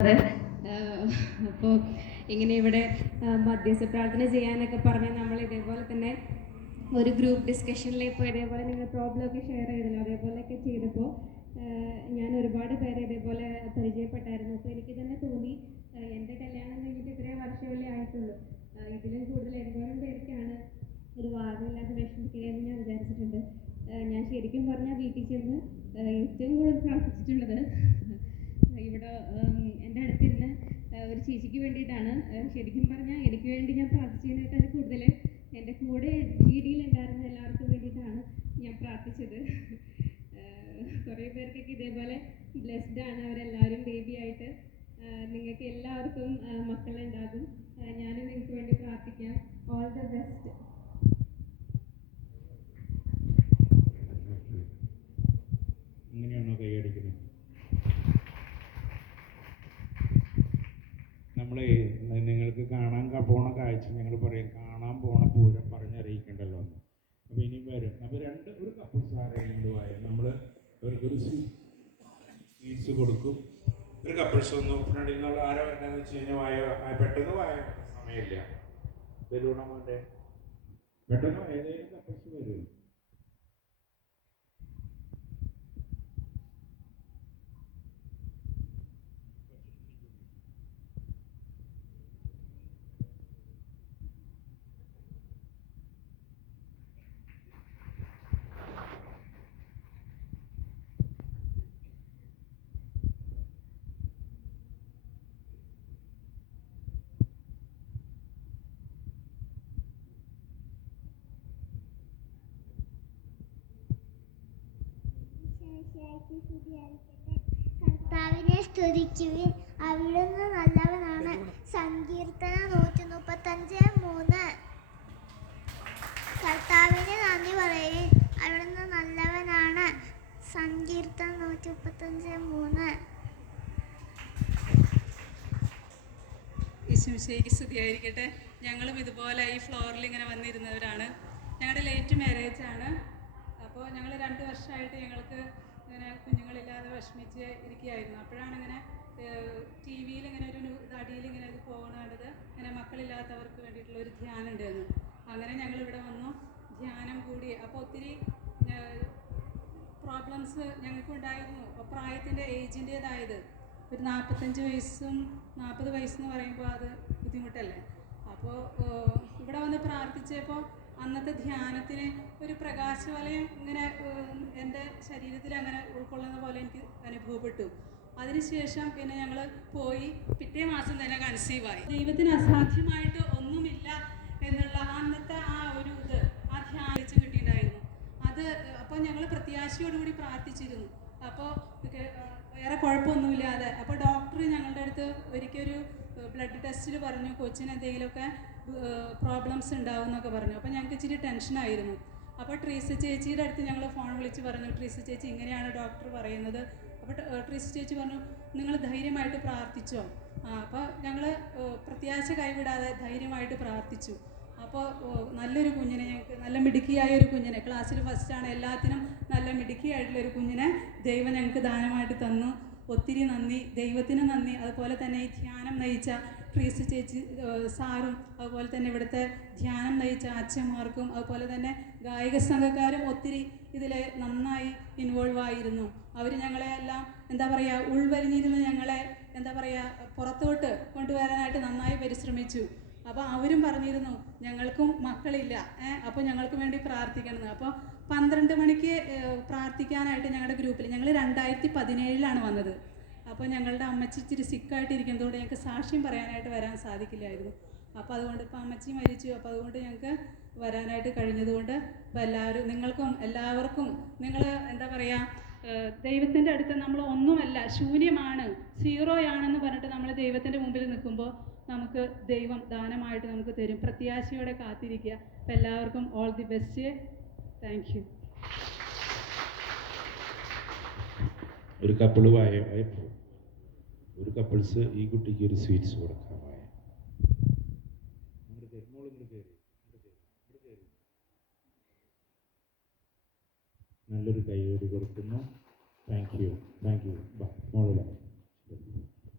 അപ്പോൾ ഇങ്ങനെ ഇവിടെ മധ്യസ്ഥ പ്രാർത്ഥന ചെയ്യാനൊക്കെ പറഞ്ഞ് നമ്മൾ ഇതേപോലെ തന്നെ ഒരു ഗ്രൂപ്പ് ഡിസ്കഷനിലേക്ക് ഇതേപോലെ നിങ്ങൾ പ്രോബ്ലമൊക്കെ ഷെയർ ചെയ്തല്ലോ, അതേപോലെയൊക്കെ ചെയ്തപ്പോൾ ഞാൻ ഒരുപാട് പേരെ ഇതേപോലെ പരിചയപ്പെട്ടായിരുന്നു. അപ്പോൾ എനിക്ക് തന്നെ തോന്നി എൻ്റെ കല്യാണം കഴിഞ്ഞിട്ട് ഇത്രയും വർഷമല്ലേ ആയിട്ടുള്ളൂ, ഇതിലും കൂടുതൽ എന്തോരം പേർക്കാണ് ഒരു വാദമില്ലാതെ വിഷമിക്കുകയെന്ന് ഞാൻ വിചാരിച്ചിട്ടുണ്ട്. ഞാൻ ശരിക്കും പറഞ്ഞാൽ വീട്ടിൽ ചെന്ന് ഏറ്റവും കൂടുതൽ പ്രാർത്ഥിച്ചിട്ടുള്ളത് ഇവിടെ എൻ്റെ അടുത്തിരുന്ന് ഒരു ചേച്ചിക്ക് വേണ്ടിയിട്ടാണ്. ശരിക്കും പറഞ്ഞാൽ എനിക്ക് വേണ്ടി ഞാൻ പ്രാർത്ഥിച്ചതിനേക്കാൾ കൂടുതൽ എൻ്റെ കൂടെ ജിഡിയിലുണ്ടായിരുന്ന എല്ലാവർക്കും വേണ്ടിയിട്ടാണ് ഞാൻ പ്രാർത്ഥിച്ചത്. കുറേ പേർക്കൊക്കെ ഇതേപോലെ ബ്ലെസ്ഡ് ആണ്, അവരെല്ലാവരും ബേബി ആയിട്ട്. നിങ്ങൾക്ക് എല്ലാവർക്കും മക്കളുണ്ടാകും. ഞാനും നിങ്ങൾക്ക് വേണ്ടി പ്രാർത്ഥിക്കാം. All the best. അങ്ങനെയാണോ കൈയടിക്കുന്നത്? നമ്മൾ നിങ്ങൾക്ക് കാണാൻ പോണ കാഴ്ച ഞങ്ങൾ പറയും, കാണാൻ പോണ പൂരം പറഞ്ഞറിയിക്കണ്ടല്ലോ എന്ന്. അപ്പോൾ ഇനി വരും. അപ്പോൾ ഒരു കപ്പിൾസ് ആരെങ്കിലും പോയ നമ്മൾ അവർക്കൊരു സ്വീറ്റ്സ് കൊടുക്കും. ഒരു കപ്പിൾസ് ഒന്നും ഫ്രണ്ടിൽ നിന്നുള്ള ആരോ എന്താണെന്ന് വെച്ച് കഴിഞ്ഞാൽ പെട്ടെന്ന് പോയ സമയമില്ല, വരൂണമാൻ്റെ പെട്ടെന്ന് ഏതെങ്കിലും കപ്പിൾസ് വരും. കർത്താവിനെ സ്തുതിക്കുവിൻ, അവിടുന്ന് നല്ലവനാണ്. സങ്കീർത്തനം 135:3. കർത്താവിന് നന്ദി പറയുവിൻ, അവിടുന്ന് നല്ലവനാണ്. സങ്കീർത്തനം 135:3. യേശുമിശിഹായ്ക്ക് സ്തുതിയായിരിക്കട്ടെ. ഞങ്ങളും ഇതുപോലെ ഈ ഫ്ലോറിൽ ഇങ്ങനെ വന്നിരുന്നവരാണ്. ഞങ്ങളുടെ ലേറ്റ് മാരേജ് ആണ്. അപ്പോൾ ഞങ്ങൾ 2 വർഷമായിട്ട് ഞങ്ങൾക്ക് ഇങ്ങനെ കുഞ്ഞുങ്ങളില്ലാതെ വിഷമിച്ച് ഇരിക്കുകയായിരുന്നു. അപ്പോഴാണ് ഇങ്ങനെ ടി വിയിൽ ഇങ്ങനെ ഒരു അടിയിൽ ഇങ്ങനെ ഒരു പോകുന്നത്, ഇങ്ങനെ മക്കളില്ലാത്തവർക്ക് വേണ്ടിയിട്ടുള്ള ഒരു ധ്യാനം ഉണ്ടായിരുന്നു. അങ്ങനെ ഞങ്ങളിവിടെ വന്നു, ധ്യാനം കൂടി. അപ്പോൾ ഒത്തിരി പ്രോബ്ലംസ് ഞങ്ങൾക്കുണ്ടായിരുന്നു. അപ്പോൾ പ്രായത്തിൻ്റെ ഏജിൻ്റേതായത് ഒരു 45 വയസ്സും 40 വയസ്സെന്ന് പറയുമ്പോൾ അത് ബുദ്ധിമുട്ടല്ലേ. അപ്പോൾ ഇവിടെ വന്ന് പ്രാർത്ഥിച്ചപ്പോൾ അന്നത്തെ ധ്യാനത്തിന് ഒരു പ്രകാശവലയം ഇങ്ങനെ എൻ്റെ ശരീരത്തിൽ അങ്ങനെ ഉൾക്കൊള്ളുന്ന പോലെ എനിക്ക് അനുഭവപ്പെട്ടു. അതിനുശേഷം പിന്നെ ഞങ്ങൾ പോയി, പിറ്റേ മാസം തന്നെ കൺസീവായി. ദൈവത്തിന് അസാധ്യമായിട്ട് ഒന്നുമില്ല എന്നുള്ള അന്നത്തെ ആ ഒരു ആ ധ്യാനിച്ച് കിട്ടിയിട്ടുണ്ടായിരുന്നു. അപ്പോൾ ഞങ്ങൾ പ്രത്യാശയോടുകൂടി പ്രാർത്ഥിച്ചിരുന്നു. അപ്പോൾ വേറെ കുഴപ്പമൊന്നുമില്ലാതെ. അപ്പോൾ ഡോക്ടർ ഞങ്ങളുടെ അടുത്ത് ഒരിക്കലൊരു ബ്ലഡ് ടെസ്റ്റിൽ പറഞ്ഞു കൊച്ചിന് എന്തെങ്കിലുമൊക്കെ പ്രോബ്ലംസ് ഉണ്ടാവും എന്നൊക്കെ പറഞ്ഞു. അപ്പോൾ ഞങ്ങൾക്ക് ഇച്ചിരി ടെൻഷനായിരുന്നു. അപ്പോൾ ട്രീസ ചേച്ചിയുടെ അടുത്ത് ഞങ്ങൾ ഫോൺ വിളിച്ച് പറഞ്ഞു, ട്രീസ ചേച്ചി ഇങ്ങനെയാണ് ഡോക്ടർ പറയുന്നത്. അപ്പോൾ ട്രീസ ചേച്ചി പറഞ്ഞു, നിങ്ങൾ ധൈര്യമായിട്ട് പ്രാർത്ഥിച്ചോ. അപ്പോൾ ഞങ്ങൾ പ്രത്യാശ കൈവിടാതെ ധൈര്യമായിട്ട് പ്രാർത്ഥിച്ചു. അപ്പോൾ നല്ലൊരു കുഞ്ഞിനെ, ഞങ്ങൾക്ക് നല്ല മിടുക്കിയായ ഒരു കുഞ്ഞിനെ, ക്ലാസ്സിൽ ഫസ്റ്റാണ്, എല്ലാത്തിനും നല്ല മിടുക്കിയായിട്ടുള്ളൊരു കുഞ്ഞിനെ ദൈവം ഞങ്ങൾക്ക് ദാനമായിട്ട് തന്നു. ഒത്തിരി നന്ദി, ദൈവത്തിന് നന്ദി. അതുപോലെ തന്നെ ഈ ധ്യാനം നയിച്ച ട്രീസ് ചേച്ചി സാറും, അതുപോലെ തന്നെ ഇവിടുത്തെ ധ്യാനം നയിച്ച അച്ഛന്മാർക്കും, അതുപോലെ തന്നെ ഗായക സംഘക്കാരും ഒത്തിരി ഇതിൽ നന്നായി ഇൻവോൾവ് ആയിരുന്നു. അവർ ഞങ്ങളെ എല്ലാം എന്താ പറയുക, ഉൾവലിഞ്ഞിരുന്ന് ഞങ്ങളെ എന്താ പറയുക പുറത്തോട്ട് കൊണ്ടുവരാനായിട്ട് നന്നായി പരിശ്രമിച്ചു. അപ്പോൾ അവരും പറഞ്ഞിരുന്നു ഞങ്ങൾക്കും മക്കളില്ല, അപ്പോൾ ഞങ്ങൾക്ക് വേണ്ടി പ്രാർത്ഥിക്കണമെന്ന്. അപ്പോൾ 12 മണിക്ക് പ്രാർത്ഥിക്കാനായിട്ട് ഞങ്ങളുടെ ഗ്രൂപ്പിൽ, ഞങ്ങൾ 2017 വന്നത്. അപ്പോൾ ഞങ്ങളുടെ അമ്മച്ചി ഇച്ചിരി സിക്കായിട്ടിരിക്കുന്നതുകൊണ്ട് ഞങ്ങൾക്ക് സാക്ഷ്യം പറയാനായിട്ട് വരാൻ സാധിക്കില്ലായിരുന്നു. അപ്പോൾ അതുകൊണ്ട് ഇപ്പോൾ അമ്മച്ചി മരിച്ചു. അപ്പോൾ അതുകൊണ്ട് ഞങ്ങൾക്ക് വരാനായിട്ട് കഴിഞ്ഞതുകൊണ്ട് ഇപ്പോൾ നിങ്ങൾക്കും എല്ലാവർക്കും, നിങ്ങൾ എന്താ പറയുക, ദൈവത്തിൻ്റെ അടുത്ത് നമ്മൾ ഒന്നുമല്ല, ശൂന്യമാണ്, സീറോയാണെന്ന് പറഞ്ഞിട്ട് നമ്മൾ ദൈവത്തിൻ്റെ മുമ്പിൽ നിൽക്കുമ്പോൾ നമുക്ക് ദൈവം ദാനമായിട്ട് നമുക്ക് തരും. പ്രത്യാശയോടെ കാത്തിരിക്കുക. അപ്പോൾ എല്ലാവർക്കും all the best. Thank you. ഒരു കപ്പിൾസ് ഈ കുട്ടിക്ക് ഒരു സ്വീറ്റ്സ് കൊടുക്കാമായ നല്ലൊരു കൈയോട് കൊടുക്കുന്നു. Thank you. മോളിലാണ്.